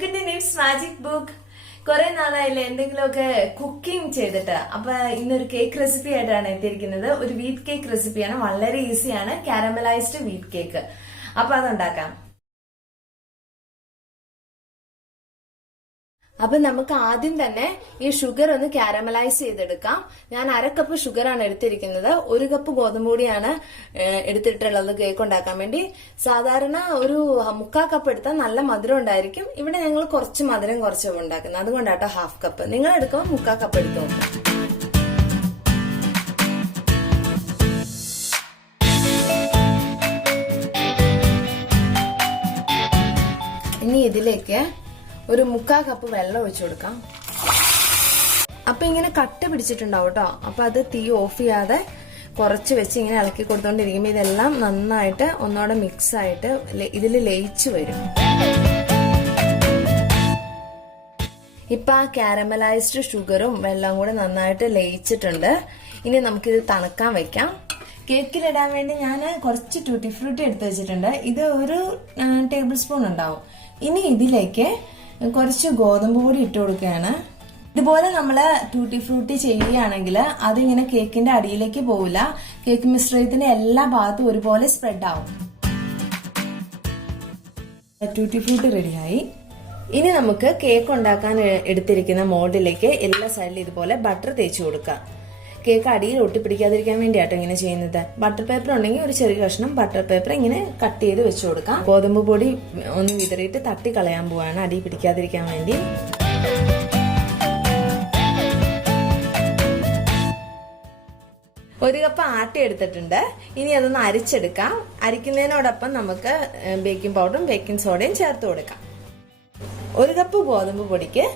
welcome to Nif's Magic Book. കുറെ നാളായില്ലേ എന്തെങ്കിലുമൊക്കെ cooking ചെയ്തിട്ട്. അപ്പൊ ഇന്നൊരു കേക്ക് റെസിപ്പി ആയിട്ടാണ് എത്തിയിരിക്കുന്നത്. ഒരു വീറ്റ് കേക്ക് റെസിപ്പിയാണ്, വളരെ ഈസിയാണ്. Caramelised wheat cake. അപ്പൊ അതുണ്ടാക്കാം. അപ്പൊ നമുക്ക് ആദ്യം തന്നെ ഈ ഷുഗർ ഒന്ന് കാരമലൈസ് ചെയ്തെടുക്കാം. ഞാൻ 1/2 കപ്പ് ഷുഗർ ആണ് എടുത്തിരിക്കുന്നത്. 1 കപ്പ് ഗോതമ്പ് പൊടിയാണ് എടുത്തിട്ടുള്ളത് കേക്ക് ഉണ്ടാക്കാൻ വേണ്ടി. സാധാരണ ഒരു 3/4 കപ്പ് എടുത്താൽ നല്ല മധുരം ഉണ്ടായിരിക്കും. ഇവിടെ ഞങ്ങൾ കുറച്ച് മധുരം കുറച്ച് ഉണ്ടാക്കുന്നത്, അതുകൊണ്ടാട്ടോ 1/2 കപ്പ്. നിങ്ങൾ എടുക്കുമ്പോൾ 3/4 കപ്പ് എടുത്തു നോക്കാം. ഇനി ഇതിലേക്ക് ഒരു 3/4 കപ്പ് വെള്ളം ഒഴിച്ചു കൊടുക്കാം. അപ്പൊ ഇങ്ങനെ കട്ട പിടിച്ചിട്ടുണ്ടാവും കേട്ടോ. അപ്പൊ അത് തീ ഓഫ് ചെയ്യാതെ കുറച്ച് വെച്ച് ഇങ്ങനെ ഇളക്കി കൊടുത്തോണ്ടിരിക്കുമ്പോ ഇതെല്ലാം നന്നായിട്ട് ഒന്നോടെ മിക്സ് ആയിട്ട് ഇതിൽ ലയിച്ചു വരും. ഇപ്പൊ ആ കാരമലൈസ്ഡ് ഷുഗറും വെള്ളവും കൂടെ നന്നായിട്ട് ലയിച്ചിട്ടുണ്ട്. ഇനി നമുക്കിത് തണുക്കാൻ വെക്കാം. കേക്കിലിടാൻ വേണ്ടി ഞാൻ കുറച്ച് ടൂട്ടി ഫ്രൂട്ടി എടുത്തു വെച്ചിട്ടുണ്ട്. ഇത് ഒരു ടേബിൾ സ്പൂൺ ഉണ്ടാവും. ഇനി ഇതിലേക്ക് കുറച്ച് ഗോതമ്പ് പൊടി ഇട്ട് കൊടുക്കുകയാണ്. ഇതുപോലെ നമ്മള് ടൂട്ടി ഫ്രൂട്ടി ചെയ്യുകയാണെങ്കിൽ അതിങ്ങനെ കേക്കിന്റെ അടിയിലേക്ക് പോവില്ല. കേക്ക് മിശ്രിതത്തിന്റെ എല്ലാ ഭാഗത്തും ഒരുപോലെ സ്പ്രെഡ് ആവും. ടൂട്ടി ഫ്രൂട്ടി റെഡിയായി. ഇനി നമുക്ക് കേക്ക് ഉണ്ടാക്കാൻ എടുത്തിരിക്കുന്ന മോൾഡിലേക്ക് എല്ലാ സൈഡിലും ഇതുപോലെ ബട്ടർ തേച്ച് കൊടുക്കാം. കേക്ക് അടിയിൽ ഒട്ടിപ്പിടിക്കാതിരിക്കാൻ വേണ്ടിയാട്ടോ ഇങ്ങനെ ചെയ്യുന്നത്. ബട്ടർ പേപ്പർ ഉണ്ടെങ്കിൽ ഒരു ചെറിയ കഷ്ണം ബട്ടർ പേപ്പർ ഇങ്ങനെ കട്ട് ചെയ്ത് വെച്ചു കൊടുക്കാം. ഗോതമ്പ് പൊടി ഒന്ന് വിതറിയിട്ട് തട്ടി കളയാൻ പോവാണ്, അടി പിടിക്കാതിരിക്കാൻ വേണ്ടി. ഒരു കപ്പ് ആട്ട എടുത്തിട്ടുണ്ട്. ഇനി അതൊന്ന് അരിച്ചെടുക്കാം. അരിക്കുന്നതിനോടൊപ്പം നമുക്ക് ബേക്കിംഗ് പൗഡറും ബേക്കിംഗ് സോഡയും ചേർത്ത് കൊടുക്കാം. 1 കപ്പ് ഗോതമ്പ് പൊടിക്ക്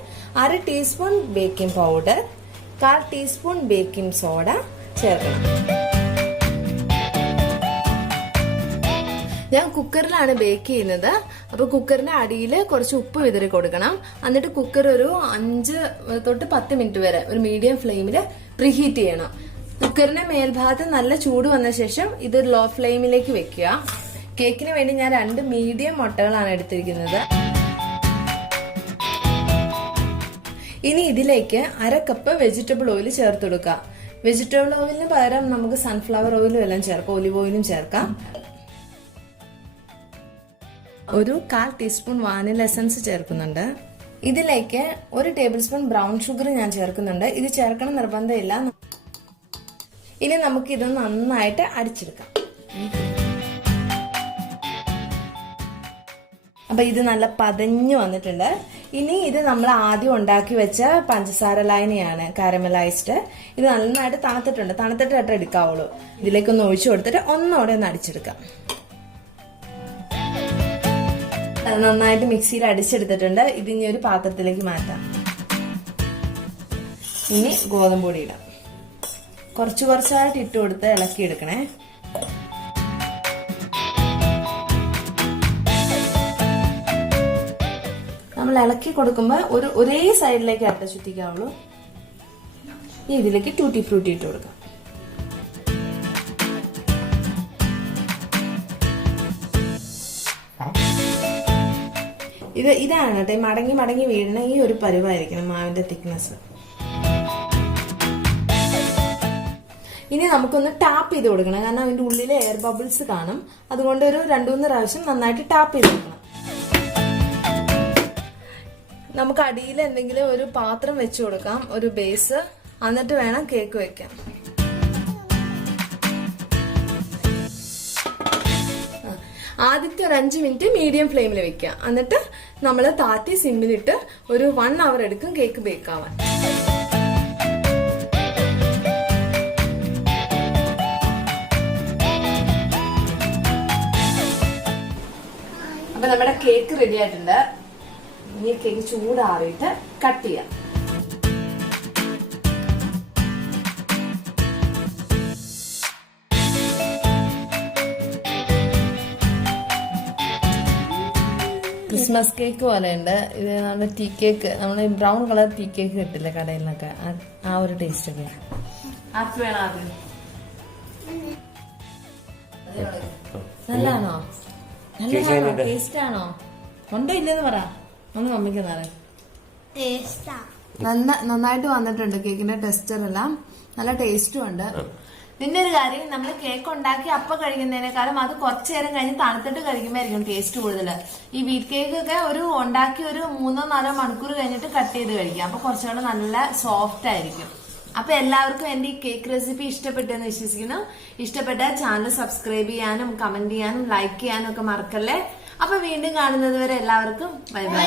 1/2 teaspoon baking powder, 1/4 teaspoon baking soda ചേർക്കണം. ഞാൻ കുക്കറിലാണ് ബേക്ക് ചെയ്യുന്നത്. അപ്പൊ കുക്കറിന്റെ അടിയിൽ കുറച്ച് ഉപ്പ് വിതറി കൊടുക്കണം. എന്നിട്ട് കുക്കർ ഒരു 5 തൊട്ട് 10 മിനിറ്റ് വരെ ഒരു മീഡിയം ഫ്ലെയിമിൽ പ്രീഹീറ്റ് ചെയ്യണം. കുക്കറിന്റെ മേൽഭാഗത്ത് നല്ല ചൂട് വന്ന ശേഷം ഇത് ലോ ഫ്ലെയിമിലേക്ക് വെക്കുക. കേക്കിന് വേണ്ടി ഞാൻ 2 മീഡിയം മുട്ടകളാണ് എടുത്തിരിക്കുന്നത്. ഇനി ഇതിലേക്ക് 1/2 കപ്പ് വെജിറ്റബിൾ ഓയിൽ ചേർത്ത് കൊടുക്കുക. വെജിറ്റബിൾ ഓയിലിന് പകരം നമുക്ക് സൺഫ്ലവർ ഓയിലും എല്ലാം ചേർക്കാം, ഒലിവ് ഓയിലും ചേർക്കാം. ഒരു 1/4 ടീസ്പൂൺ വാനില എസൻസ് ചേർക്കുന്നുണ്ട്. ഇതിലേക്ക് 1 ടേബിൾ സ്പൂൺ ബ്രൗൺ ഷുഗർ ഞാൻ ചേർക്കുന്നുണ്ട്. ഇത് ചേർക്കണം നിർബന്ധമില്ല. ഇനി നമുക്ക് ഇത് നന്നായിട്ട് അടിച്ചെടുക്കാം. അപ്പൊ ഇത് നല്ല പതഞ്ഞു വന്നിട്ടുണ്ട്. ഇനി ഇത് നമ്മൾ ആദ്യം ഉണ്ടാക്കി വെച്ച പഞ്ചസാര ലൈനയാണ് കാരമലൈസ്ഡ്. ഇത് നന്നായിട്ട് തണുത്തിട്ടുണ്ട്. തണുത്തിട്ട് ഏട്ടം എടുക്കാവുള്ളൂ. ഇതിലേക്കൊന്ന് ഒഴിച്ചു കൊടുത്തിട്ട് ഒന്നോടെ ഒന്ന് അടിച്ചെടുക്കാം. നന്നായിട്ട് മിക്സിയിൽ അടിച്ചെടുത്തിട്ടുണ്ട്. ഇത് ഇനി ഒരു പാത്രത്തിലേക്ക് മാറ്റാം. ഇനി ഗോതമ്പ് പൊടി ഇടാം. കുറച്ച് കുറച്ചായിട്ട് ഇട്ട് കൊടുത്ത് ഇളക്കി എടുക്കണേ. നമ്മൾ ഇളക്കി കൊടുക്കുമ്പോൾ ഒരേ സൈഡിലേക്ക് അട്ട ചുറ്റിക്കാവുള്ളൂ. ഇനി ഇതിലേക്ക് ടൂട്ടി ഫ്രൂട്ടി ഇട്ട് കൊടുക്കാം. ഇതാണ് കേട്ടോ മടങ്ങി മടങ്ങി വീഴുന്ന ഈ ഒരു പരുവായിരിക്കണം മാവിന്റെ തിക്നെസ്. ഇനി നമുക്കൊന്ന് ടാപ്പ് ചെയ്ത് കൊടുക്കണം. കാരണം അതിന്റെ ഉള്ളിൽ എയർ ബബിൾസ് കാണും. അതുകൊണ്ട് ഒരു 2-3 പ്രാവശ്യം നന്നായിട്ട് ടാപ്പ് ചെയ്ത് കൊടുക്കണം. നമുക്ക് അടിയിൽ എന്തെങ്കിലും ഒരു പാത്രം വെച്ചു കൊടുക്കാം, ഒരു ബേസ്. എന്നിട്ട് വേണം കേക്ക് വെക്കാൻ. ആദ്യത്തെ ഒരു 5 മിനിറ്റ് മീഡിയം ഫ്ലെയിമിൽ വെക്കുക. എന്നിട്ട് നമ്മൾ താത്തി സിമ്മിലിട്ട് ഒരു 1 അവർ എടുക്കും കേക്ക് ബേക്ക് ആവാൻ. അപ്പൊ നമ്മുടെ കേക്ക് റെഡി ആയിട്ടുണ്ട്. ഈ കേക്ക് ചൂടാറിയിട്ട് കട്ട് ചെയ്യാം. ക്രിസ്മസ് കേക്ക് പോലെ ഉണ്ട്. ഇത് നമ്മുടെ ടീ കേക്ക്, നമ്മൾ ബ്രൗൺ കളർ ടീ കേക്ക് കിട്ടില്ലേ കടയിലൊക്കെ, ആ ഒരു ടേസ്റ്റ് ഒക്കെ. ആർക്ക് വേണം ആദ്യം? നല്ലതാണോ? നല്ല ടേസ്റ്റ് ആണോ? ഉണ്ടോ ഇല്ലെന്ന് പറ. ഒന്ന് മമ്മിക്ക് നന്നായിട്ട് വന്നിട്ടുണ്ട് കേക്കിന്റെ ടെക്സ്ചർ എല്ലാം നല്ല ടേസ്റ്റും ഉണ്ട്. പിന്നെ ഒരു കാര്യം, നമ്മൾ കേക്ക് ഉണ്ടാക്കി അപ്പൊ കഴിക്കുന്നതിനേക്കാളും അത് കുറച്ചു നേരം കഴിഞ്ഞ് തണുത്തിട്ട് കഴിക്കുമ്പോഴായിരിക്കും ടേസ്റ്റ് കൂടുതൽ. ഈ വീറ്റ് കേക്ക് ഒക്കെ ഉണ്ടാക്കി ഒരു 3-4 മണിക്കൂർ കഴിഞ്ഞിട്ട് കട്ട് ചെയ്ത് കഴിക്കാം. അപ്പൊ കുറച്ചുകൂടെ നല്ല സോഫ്റ്റ് ആയിരിക്കും. അപ്പൊ എല്ലാവർക്കും എന്റെ ഈ കേക്ക് റെസിപ്പി ഇഷ്ടപ്പെട്ടെന്ന് വിശ്വസിക്കുന്നു. ഇഷ്ടപ്പെട്ടാൽ ചാനൽ സബ്സ്ക്രൈബ് ചെയ്യാനും കമന്റ് ചെയ്യാനും ലൈക്ക് ചെയ്യാനും ഒക്കെ മറക്കല്ലേ. അപ്പൊ വീണ്ടും കാണുന്നത് വരെ എല്ലാവർക്കും ബൈ ബൈ.